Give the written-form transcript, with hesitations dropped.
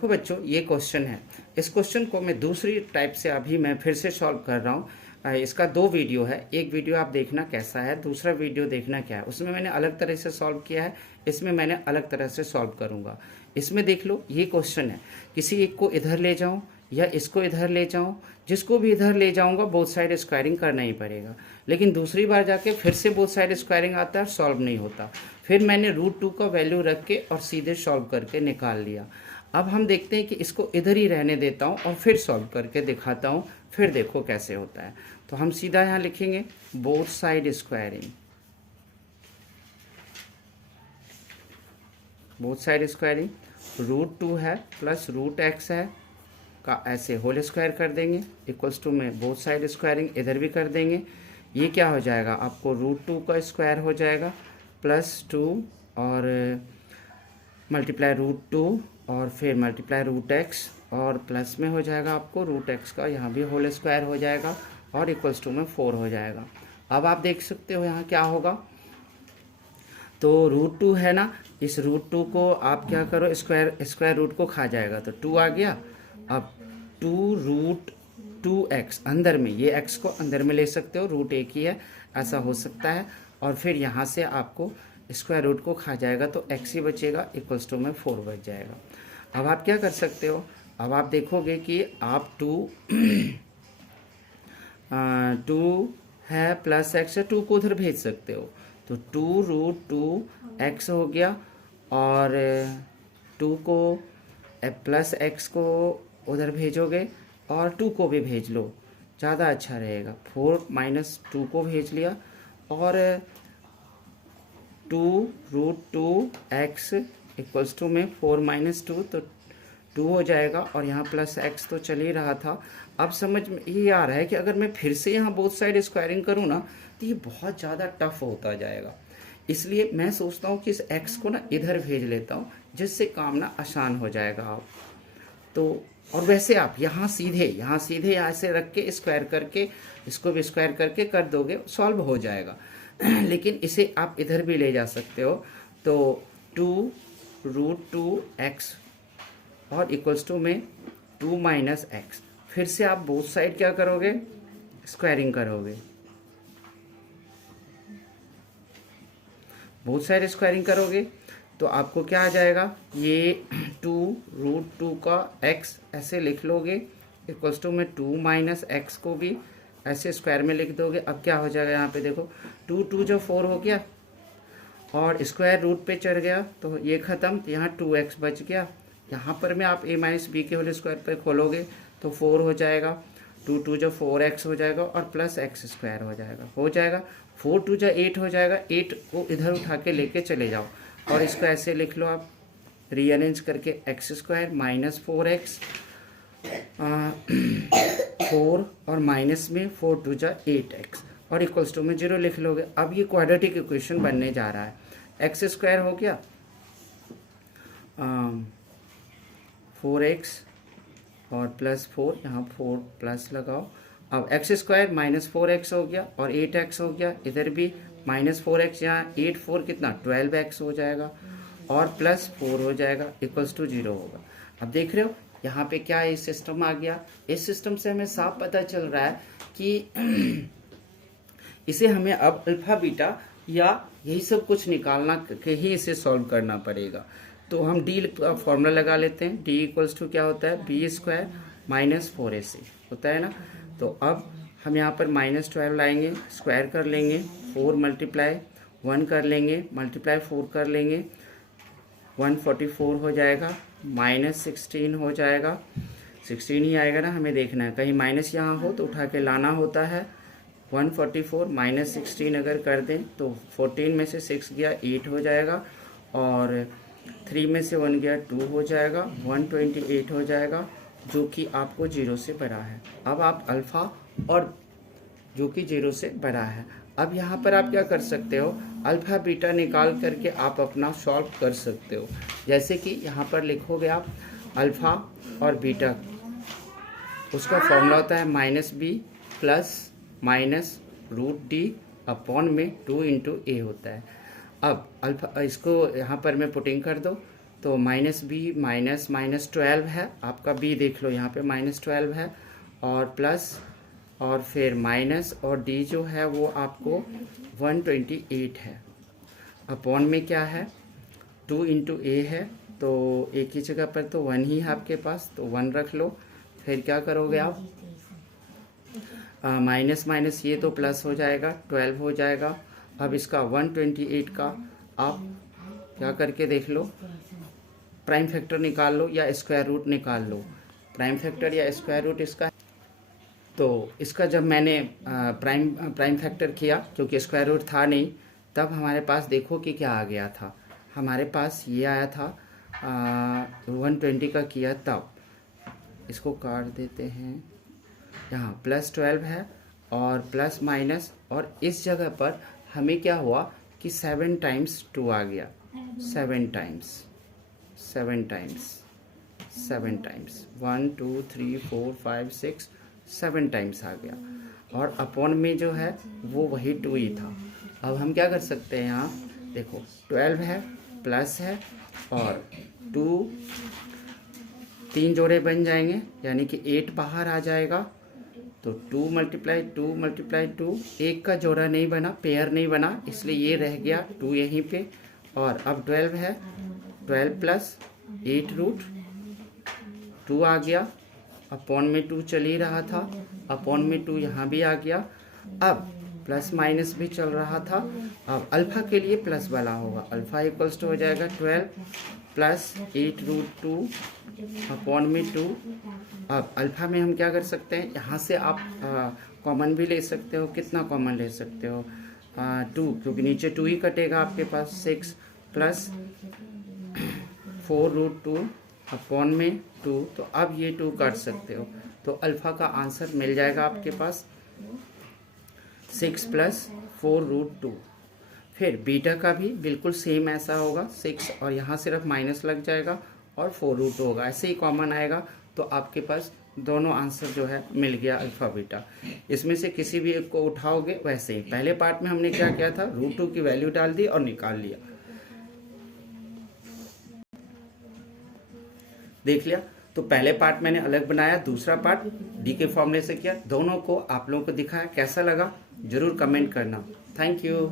देखो बच्चों, ये क्वेश्चन है। इस क्वेश्चन को मैं दूसरी टाइप से अभी मैं फिर से सॉल्व कर रहा हूँ। इसका दो वीडियो है, एक वीडियो आप देखना कैसा है, दूसरा वीडियो देखना क्या है। उसमें मैंने अलग तरह से सॉल्व किया है, इसमें मैंने अलग तरह से सॉल्व करूँगा। इसमें देख लो, ये क्वेश्चन है, किसी एक को इधर ले जाऊँ या इसको इधर ले जाऊँ, जिसको भी इधर ले जाऊँगा बोथ साइड स्क्वायरिंग करना ही पड़ेगा। लेकिन दूसरी बार जाके फिर से बोथ साइड स्क्वायरिंग आता है, सॉल्व नहीं होता। फिर मैंने √2 का वैल्यू रख के और सीधे सॉल्व करके निकाल लिया। अब हम देखते हैं कि इसको इधर ही रहने देता हूँ और फिर सॉल्व करके दिखाता हूँ, फिर देखो कैसे होता है। तो हम सीधा यहाँ लिखेंगे both side squaring, both side squaring √2 है प्लस √x है का ऐसे होल स्क्वायर कर देंगे, इक्वल्स टू में बोथ साइड स्क्वायरिंग इधर भी कर देंगे। ये क्या हो जाएगा, आपको √2 का स्क्वायर हो जाएगा प्लस 2 और मल्टीप्लाई √2 और फिर मल्टीप्लाई √x और प्लस में हो जाएगा आपको √x का यहाँ भी होल स्क्वायर हो जाएगा और इक्वल्स टू में 4 हो जाएगा। अब आप देख सकते हो यहाँ क्या होगा, तो √2 है ना, इस √2 को आप क्या करो, स्क्वायर रूट को खा जाएगा तो 2 आ गया। अब 2√2x अंदर में, ये x को अंदर में ले सकते हो, रूट एक ही है, ऐसा हो सकता है। और फिर यहाँ से आपको स्क्वायर रूट को खा जाएगा तो x ही बचेगा, इक्वल्स टू में 4 बच जाएगा। अब आप क्या कर सकते हो, अब आप देखोगे कि आप 2 है प्लस x है, 2 को उधर भेज सकते हो तो 2√2x हो गया और 2 को प्लस x को उधर भेजोगे और 2 को भी भेज लो, ज़्यादा अच्छा रहेगा। 4 - 2 को भेज लिया और 2√2x इक्वल्स टू में 4 - 2 तो 2 हो जाएगा और यहाँ प्लस x तो चल ही रहा था। अब समझ में ये आ रहा है कि अगर मैं फिर से यहाँ बोथ साइड स्क्वायरिंग करूँ ना तो ये बहुत ज़्यादा टफ होता जाएगा। इसलिए मैं सोचता हूँ कि इस x को ना इधर भेज लेता हूँ, जिससे काम ना आसान हो जाएगा। आप तो और वैसे आप यहाँ सीधे ऐसे रख के स्क्वायर करके इसको भी स्क्वायर करके कर दोगे, सॉल्व हो जाएगा। लेकिन इसे आप इधर भी ले जा सकते हो तो 2√2x और इक्वल्स टू में 2 - x, फिर से आप बोथ साइड क्या करोगे, स्क्वायरिंग करोगे, बोथ साइड स्क्वायरिंग करोगे तो आपको क्या आ जाएगा, ये 2√2 का x ऐसे लिख लोगे, इक्वल्स टू में 2 - x को भी ऐसे स्क्वायर में लिख दोगे। अब क्या हो जाएगा, यहाँ पे देखो 2 जो 4 हो गया और स्क्वायर रूट पे चढ़ गया तो ये ख़त्म, तो यहाँ 2x बच गया। यहाँ पर में आप a - b के होल स्क्वायर पे खोलोगे तो 4 हो जाएगा, 2 जो 4x हो जाएगा और प्लस x² हो जाएगा, 4 2 जो 8 हो जाएगा, 8 को इधर उठा के लेके चले जाओ और इसको ऐसे लिख लो आप रीअरेंज करके, x² - 4x 4 और माइनस में 4 2 जा 8x और इक्वल्स टू में 0 लिख लोगे। अब ये क्वाड्रेटिक इक्वेशन बनने जा रहा है, x² हो गया 4x और प्लस 4, यहाँ 4 प्लस लगाओ। अब x² - 4x हो गया और 8x हो गया, इधर भी -4x, यहाँ 8 4 कितना 12x हो जाएगा और प्लस 4 हो जाएगा, इक्वल्स टू 0 होगा। अब देख रहे हो यहाँ पे क्या ये सिस्टम आ गया। इस सिस्टम से हमें साफ पता चल रहा है कि इसे हमें अब अल्फा बीटा या यही सब कुछ निकालना के ही इसे सॉल्व करना पड़ेगा। तो हम डी का फॉर्मूला लगा लेते हैं, डी इक्वल्स टू क्या होता है, b² - 4ac होता है ना। तो अब हम यहाँ पर -12 लाएंगे, स्क्वायर कर लेंगे, 4 × 1 कर लेंगे, मल्टीप्लाई 4 कर लेंगे, 144 हो जाएगा, -16 हो जाएगा, 16 ही आएगा ना, हमें देखना है कहीं माइनस यहाँ हो तो उठा के लाना होता है। 144 - 16 अगर कर दें तो 14 में से 6 गया 8 हो जाएगा और 3 में से 1 गया 2 हो जाएगा, 128 हो जाएगा, जो कि आपको 0 से बड़ा है। अब आप अल्फ़ा और जो कि 0 से बड़ा है, अब यहाँ पर आप क्या कर सकते हो, अल्फ़ा बीटा निकाल करके आप अपना सॉल्व कर सकते हो। जैसे कि यहाँ पर लिखोगे आप अल्फ़ा और बीटा, उसका फॉर्मूला होता है -b प्लस -√d अपॉन में 2 × a होता है। अब अल्फा इसको यहाँ पर मैं पुटिंग कर दो तो माइनस बी माइनस -12 है, आपका बी देख लो यहाँ पे -12 है, और प्लस और फिर माइनस, और डी जो है वो आपको 128 है। अपॉन में क्या है 2 इंटू ए है, तो एक ही जगह पर तो 1 ही है आपके पास, तो 1 रख लो। फिर क्या करोगे आप, माइनस माइनस ये तो प्लस हो जाएगा, 12 हो जाएगा। अब इसका 128 का आप क्या करके देख लो, प्राइम फैक्टर निकाल लो या स्क्वायर रूट निकाल लो। प्राइम फैक्टर या स्क्वायर रूट इसका, तो इसका जब मैंने प्राइम फैक्टर किया, क्योंकि स्क्वायर रूट था नहीं, तब हमारे पास देखो कि क्या आ गया था, हमारे पास ये आया था 120 का किया तब। इसको काट देते हैं, यहाँ +12 है और प्लस माइनस, और इस जगह पर हमें क्या हुआ कि 7 टाइम्स 2 आ गया, 7 टाइम्स 1 2 3 4 5 6 7 टाइम्स आ गया, और अपॉन में जो है वो वही 2 ही था। अब हम क्या कर सकते हैं, यहाँ देखो 12 है, प्लस है, और 2 3 जोड़े बन जाएंगे, यानी कि 8 बाहर आ जाएगा। तो 2 × 2 एक का जोड़ा नहीं बना, पेयर नहीं बना, इसलिए ये रह गया 2 यहीं पे। और अब 12 है, 12 प्लस 8 रूट 2 आ गया, अपॉन में 2 चल ही रहा था, अपॉन में 2 यहाँ भी आ गया। अब प्लस माइनस भी चल रहा था, अब अल्फा के लिए प्लस वाला होगा, अल्फा इक्वल्स टू हो जाएगा 12 प्लस 8 रूट 2 अपॉन में 2। अब अल्फा में हम क्या कर सकते हैं, यहाँ से आप कॉमन भी ले सकते हो, कितना कॉमन ले सकते हो 2, क्योंकि नीचे 2 ही कटेगा आपके पास, 6 प्लस 4 रूट 2 अपॉन में 2, तो अब ये 2 काट सकते हो, तो अल्फा का आंसर मिल जाएगा आपके पास 6 प्लस 4 रूट 2। फिर बीटा का भी बिल्कुल सेम ऐसा होगा, 6 और यहाँ सिर्फ माइनस लग जाएगा और 4 रूट होगा, ऐसे ही कॉमन आएगा, तो आपके पास दोनों आंसर जो है मिल गया अल्फा बीटा। इसमें से किसी भी एक को उठाओगे, वैसे ही पहले पार्ट में हमने क्या किया था, √2 की वैल्यू डाल दी और निकाल लिया, देख लिया। तो पहले पार्ट मैंने अलग बनाया, दूसरा पार्ट डी के फॉर्मूले से किया, दोनों को आप लोगों को दिखाया, कैसा लगा जरूर कमेंट करना। Thank you.